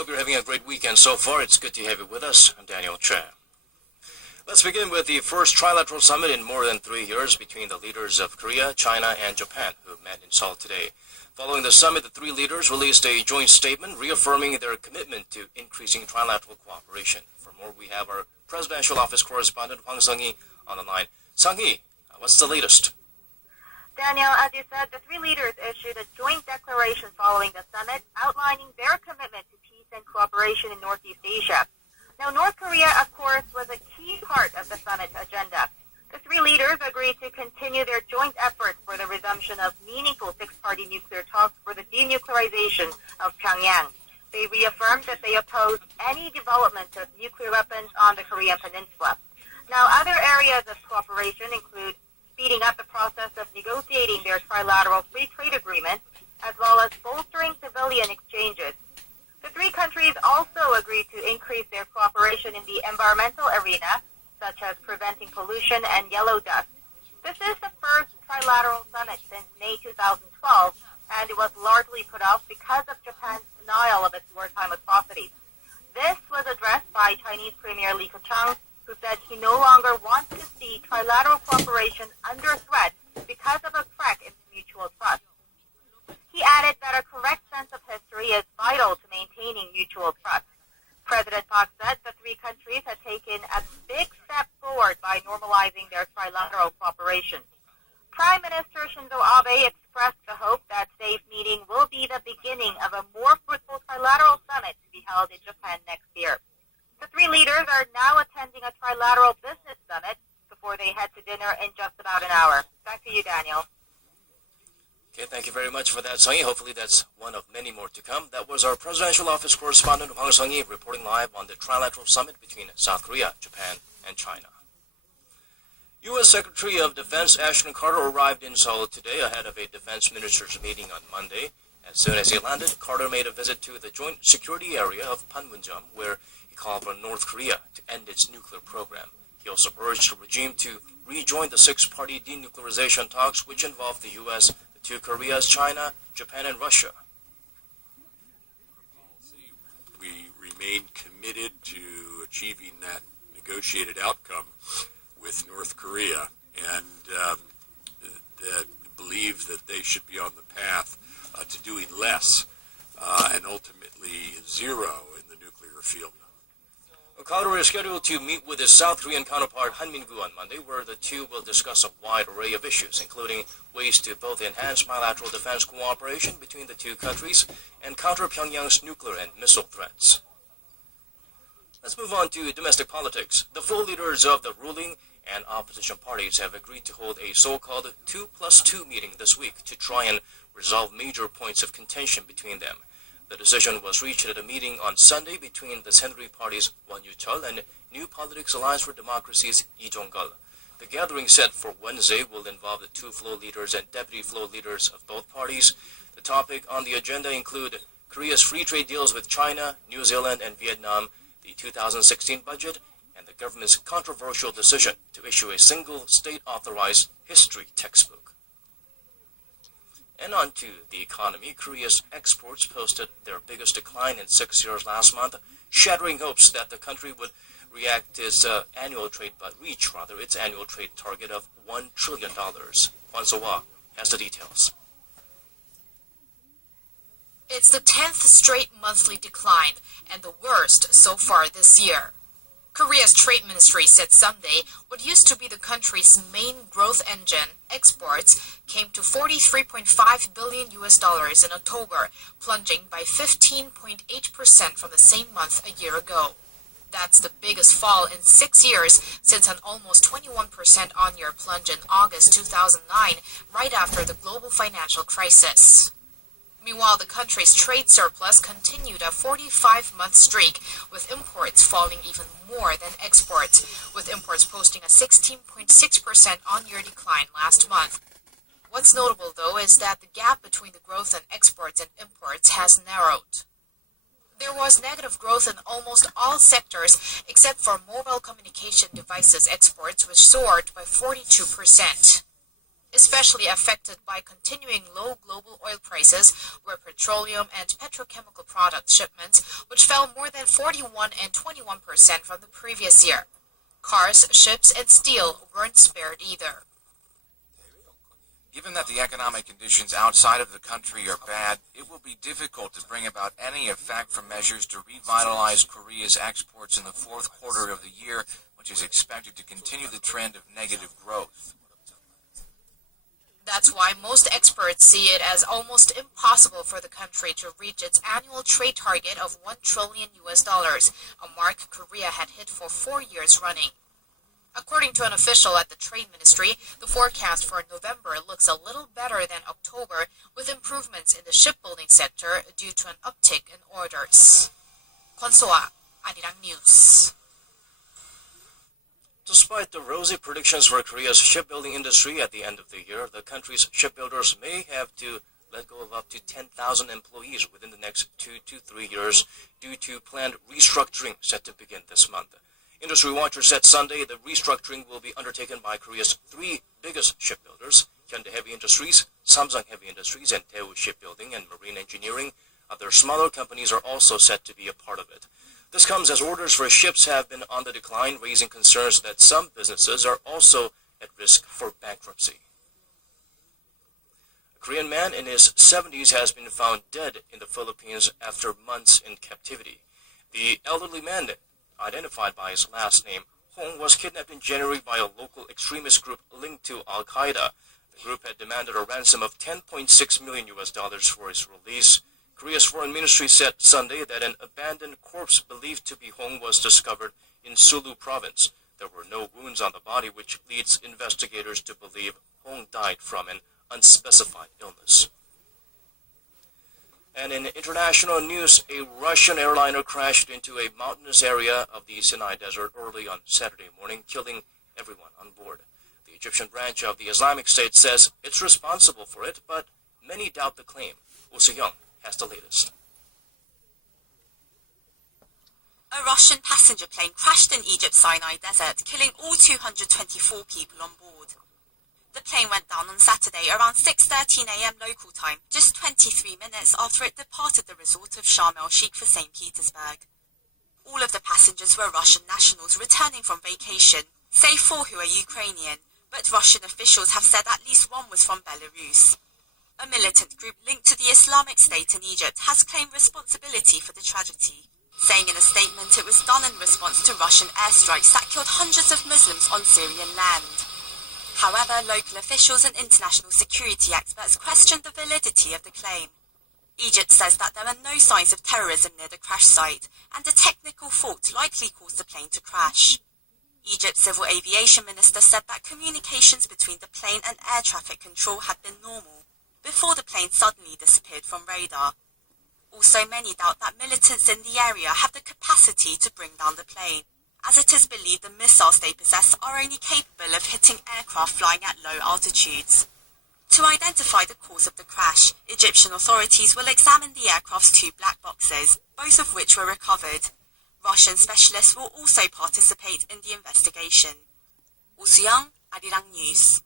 Hope you're having a great weekend so far. It's good to have you with us. I'm Daniel Chen. Let's begin with the first Trilateral Summit in more than 3 years between the leaders of Korea, China, and Japan, who met in Seoul today. Following the summit, the three leaders released a joint statement reaffirming their commitment to increasing trilateral cooperation. For more, we have our Presidential Office correspondent Hwang Sung-hee on the line. Sung-hee, what's the latest? Daniel, as you said, the three leaders issued a joint declaration following the summit outlining their commitment to peace and cooperation in Northeast Asia. Now, North Korea, of course, was a key part of the summit's agenda. The three leaders agreed to continue their joint efforts for the resumption of meaningful six-party nuclear talks for the denuclearization of Pyongyang. They reaffirmed that they oppose any development of nuclear weapons on the Korean peninsula. Now, other areas of cooperation include speeding up the process of negotiating their trilateral free trade agreement, as well as bolstering civilian exchanges. The three countries also agreed to increase their cooperation in the environmental arena, such as preventing pollution and yellow dust. This is the first trilateral summit since May 2012, and it was largely put off because of Japan's denial of its wartime atrocities. This was addressed by Chinese Premier Li Keqiang, who said he no longer wants to see trilateral cooperation under threat because of a crack in mutual trust. He added that a correct sense of history is vital to maintaining mutual trust. President Park said the three countries had taken a big step forward by normalizing their trilateral cooperation. Prime Minister Shinzo Abe expressed the hope that today's meeting will be the beginning of a more fruitful trilateral summit to be held in Japan next year. The three leaders are now attending a trilateral business summit before they head to dinner in just about an hour. Back to you, Daniel. Okay, thank you very much for that, Sung-hee. Hopefully that's one of many more to come. That was our Presidential Office correspondent Hwang Sung-hee reporting live on the Trilateral Summit between South Korea, Japan, and China. U.S. Secretary of Defense Ashton Carter arrived in Seoul today ahead of a defense ministers' meeting on Monday. As soon as he landed, Carter made a visit to the joint security area of Panmunjom, where he called for North Korea to end its nuclear program. He also urged the regime to rejoin the six-party denuclearization talks, which involve the U.S., to Koreas, China, Japan, and Russia. We remain committed to achieving that negotiated outcome with North Korea and believe that they should be on the path to doing less and ultimately zero in the nuclear field. Carter is scheduled to meet with his South Korean counterpart Han Min-gu on Monday, where the two will discuss a wide array of issues, including ways to both enhance bilateral defense cooperation between the two countries and counter Pyongyang's nuclear and missile threats. Let's move on to domestic politics. The full leaders of the ruling and opposition parties have agreed to hold a so-called 2+2 meeting this week to try and resolve major points of contention between them. The decision was reached at a meeting on Sunday between the Century Party's Won Yu-cheol and New Politics Alliance for Democracy's Lee Jong-geol. The gathering set for Wednesday will involve the two floor leaders and deputy floor leaders of both parties. The topic on the agenda include Korea's free trade deals with China, New Zealand, and Vietnam, the 2016 budget, and the government's controversial decision to issue a single state-authorized history textbook. And on to the economy. Korea's exports posted their biggest decline in 6 years last month, shattering hopes that the country would reach its annual trade target of $1 trillion. Hwan So-hwa has the details. It's the 10th straight monthly decline and the worst so far this year. Korea's trade ministry said Sunday what used to be the country's main growth engine, exports, came to $43.5 billion in October, plunging by 15.8% from the same month a year ago. That's the biggest fall in 6 years since an almost 21% on-year plunge in August 2009, right after the global financial crisis. Meanwhile, the country's trade surplus continued a 45-month streak, with imports falling even more than exports, with imports posting a 16.6% on-year decline last month. What's notable, though, is that the gap between the growth in exports and imports has narrowed. There was negative growth in almost all sectors except for mobile communication devices exports, which soared by 42%. especially affected by continuing low global oil prices, where petroleum and petrochemical product shipments, which fell more than 41 and 21% from the previous year. Cars, ships, and steel weren't spared either. Given that the economic conditions outside of the country are bad, it will be difficult to bring about any effect from measures to revitalize Korea's exports in the fourth quarter of the year, which is expected to continue the trend of negative growth. That's why most experts see it as almost impossible for the country to reach its annual trade target of $1 trillion, a mark Korea had hit for 4 years running. According to an official at the Trade Ministry, the forecast for November looks a little better than October, with improvements in the shipbuilding sector due to an uptick in orders. Kwon So-ah, Arirang News. Despite the rosy predictions for Korea's shipbuilding industry at the end of the year, the country's shipbuilders may have to let go of up to 10,000 employees within the next 2 to 3 years due to planned restructuring set to begin this month. Industry Watcher said Sunday the restructuring will be undertaken by Korea's 3 biggest shipbuilders, Hyundai Heavy Industries, Samsung Heavy Industries, and Daewoo Shipbuilding and Marine Engineering. Other smaller companies are also set to be a part of it. This comes as orders for ships have been on the decline, raising concerns that some businesses are also at risk for bankruptcy. A Korean man in his 70s has been found dead in the Philippines after months in captivity. The elderly man, identified by his last name, Hong, was kidnapped in January by a local extremist group linked to Al-Qaeda. The group had demanded a ransom of $10.6 million for his release. Korea's foreign ministry said Sunday that an abandoned corpse believed to be Hong was discovered in Sulu province. There were no wounds on the body, which leads investigators to believe Hong died from an unspecified illness. And in international news, a Russian airliner crashed into a mountainous area of the Sinai Desert early on Saturday morning, killing everyone on board. The Egyptian branch of the Islamic State says it's responsible for it, but many doubt the claim. Oh Se-young has the latest. A Russian passenger plane crashed in Egypt's Sinai Desert, killing all 224 people on board. The plane went down on Saturday around 6:13 a.m. local time, just 23 minutes after it departed the resort of Sharm el-Sheikh for St. Petersburg. All of the passengers were Russian nationals returning from vacation, save 4 who are Ukrainian, but Russian officials have said at least 1 was from Belarus. A militant group linked to the Islamic State in Egypt has claimed responsibility for the tragedy, saying in a statement it was done in response to Russian airstrikes that killed hundreds of Muslims on Syrian land. However, local officials and international security experts questioned the validity of the claim. Egypt says that there are no signs of terrorism near the crash site, and a technical fault likely caused the plane to crash. Egypt's civil aviation minister said that communications between the plane and air traffic control had been normal, before the plane suddenly disappeared from radar. Also, many doubt that militants in the area have the capacity to bring down the plane, as it is believed the missiles they possess are only capable of hitting aircraft flying at low altitudes. To identify the cause of the crash, Egyptian authorities will examine the aircraft's 2 black boxes, both of which were recovered. Russian specialists will also participate in the investigation. Oh Se-young, Arirang News.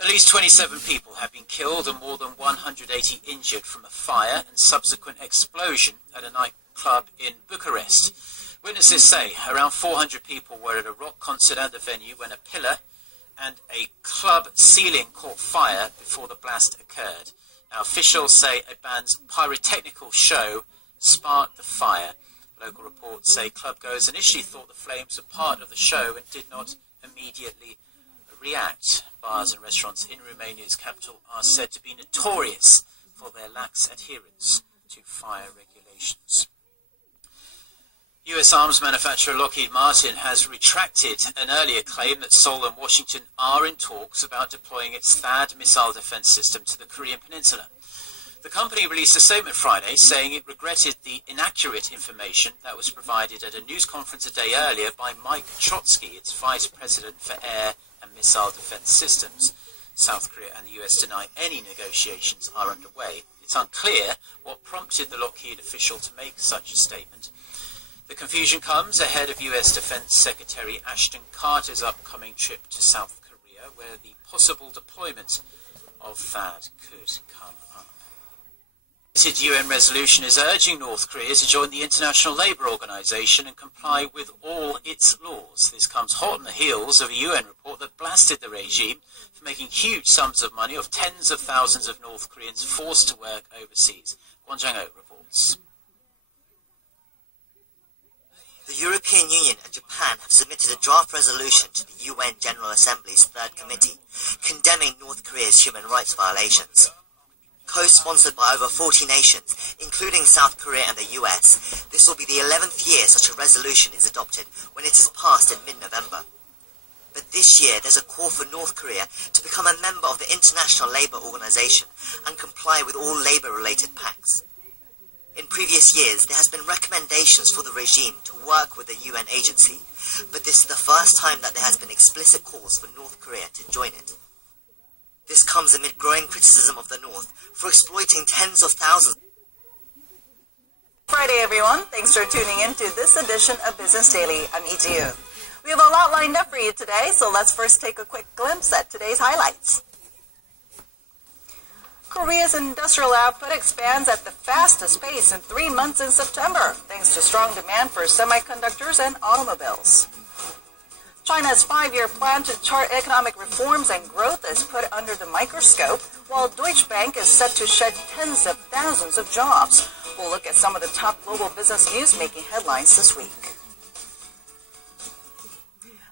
At least 27 people have been killed and more than 180 injured from a fire and subsequent explosion at a nightclub in Bucharest. Witnesses say around 400 people were at a rock concert at the venue when a pillar and a club ceiling caught fire before the blast occurred. Now, officials say a band's pyrotechnical show sparked the fire. Local reports say clubgoers initially thought the flames were part of the show and did not immediately react. Bars and restaurants in Romania's capital are said to be notorious for their lax adherence to fire regulations. US arms manufacturer Lockheed Martin has retracted an earlier claim that Seoul and Washington are in talks about deploying its THAAD missile defense system to the Korean Peninsula. The company released a statement Friday saying it regretted the inaccurate information that was provided at a news conference a day earlier by Mike Trotsky, its vice president for air and missile defense systems. South Korea and the US deny any negotiations are underway. It's unclear what prompted the Lockheed official to make such a statement. The confusion comes ahead of US Defense Secretary Ashton Carter's upcoming trip to South Korea, where the possible deployment of THAAD could come up. The UN resolution is urging North Korea to join the International Labour Organization and comply with all its laws. This comes hot on the heels of a UN report that blasted the regime for making huge sums of money off tens of thousands of North Koreans forced to work overseas. Kwon Jang-ho reports. The European Union and Japan have submitted a draft resolution to the UN General Assembly's Third Committee, condemning North Korea's human rights violations. Co-sponsored by over 40 nations, including South Korea and the US, this will be the 11th year such a resolution is adopted, when it is passed in mid-November. But this year there's a call for North Korea to become a member of the International Labour Organization and comply with all labour-related pacts. In previous years, there has been recommendations for the regime to work with the UN agency, but this is the first time that there has been explicit calls for North Korea to join it. This comes amid growing criticism of the North for exploiting tens of thousands. Friday, everyone. Thanks for tuning in to this edition of Business Daily. I'm Lee Ji-yoo. We have a lot lined up for you today, so let's first take a quick glimpse at today's highlights. Korea's industrial output expands at the fastest pace in 3 months in September, thanks to strong demand for semiconductors and automobiles. China's 5-year plan to chart economic reforms and growth is put under the microscope, while Deutsche Bank is set to shed tens of thousands of jobs. We'll look at some of the top global business news making headlines this week.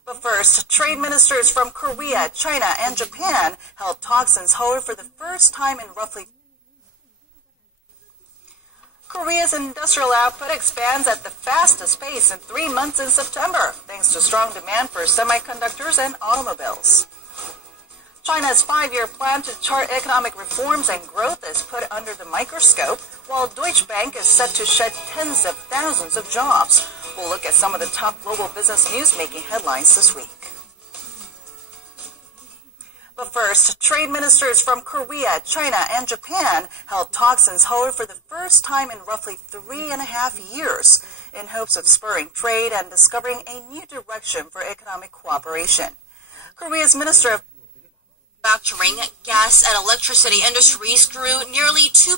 But first, trade ministers from Korea, China, and Japan held talks in Seoul for the first time in roughly. Korea's industrial output expands at the fastest pace in 3 months in September, thanks to strong demand for semiconductors and automobiles. China's 5-year plan to chart economic reforms and growth is put under the microscope, while Deutsche Bank is set to shed tens of thousands of jobs. We'll look at some of the top global business news making headlines this week. But first, trade ministers from Korea, China, and Japan held talks in Seoul for the first time in roughly 3.5 years in hopes of spurring trade and discovering a new direction for economic cooperation. Korea's Minister of Manufacturing, gas, and electricity industries grew nearly 2%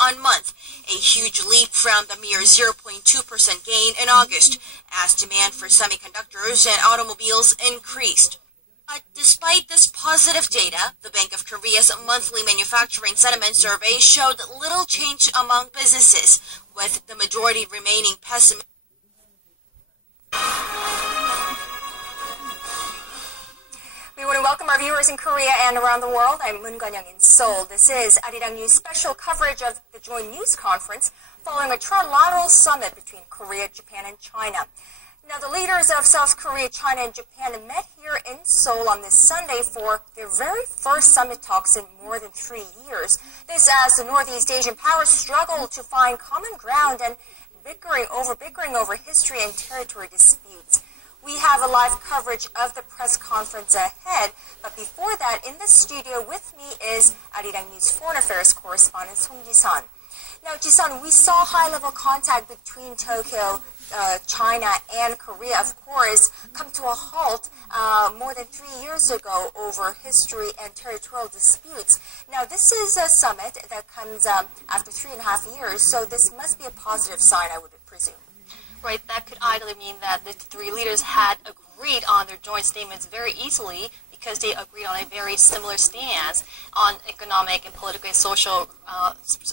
on month, a huge leap from the mere 0.2% gain in August, as demand for semiconductors and automobiles increased. But despite this positive data, the Bank of Korea's monthly manufacturing sentiment survey showed little change among businesses, with the majority remaining pessimistic. We want to welcome our viewers in Korea and around the world. I'm Moon Gun-young in Seoul. This is Arirang News special coverage of the Joint News Conference following a Trilateral Summit between Korea, Japan, and China. Now, the leaders of South Korea, China, and Japan met here in Seoul on this Sunday for their very first summit talks in more than 3 years. This as the Northeast Asian powers struggle to find common ground and bickering over history and territory disputes. We have a live coverage of the press conference ahead, but before that, in the studio with me is Arirang News Foreign Affairs correspondent Song Ji-sun. Now, Ji-sun, we saw high-level contact between Tokyo, China, and Korea, of course, come to a halt more than 3 years ago over history and territorial disputes. Now, this is a summit that comes after 3.5 years, so this must be a positive sign, I would presume. Right, that could either mean that the three leaders had agreed on their joint statements very easily because they agreed on a very similar stance on economic and political and social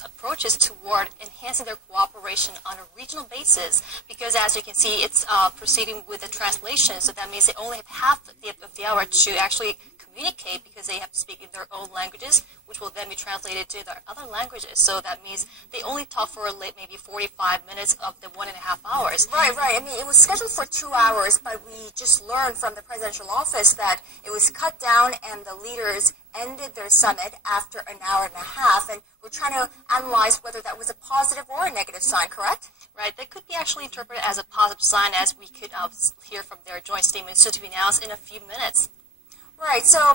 approaches toward enhancing their cooperation on a regional basis. Because as you can see, it's proceeding with the translation, so that means they only have half of the hour to actually communicate because they have to speak in their own languages, which will then be translated to their other languages. So that means they only talk for maybe 45 minutes of the 1.5 hours. Right. I mean, it was scheduled for 2 hours, but we just learned from the presidential office that it was cut down and the leaders ended their summit after 1.5 hours. And we're trying to analyze whether that was a positive or a negative sign, correct? Right. That could be actually interpreted as a positive sign, as we could hear from their joint statement soon to be announced in a few minutes. Right, so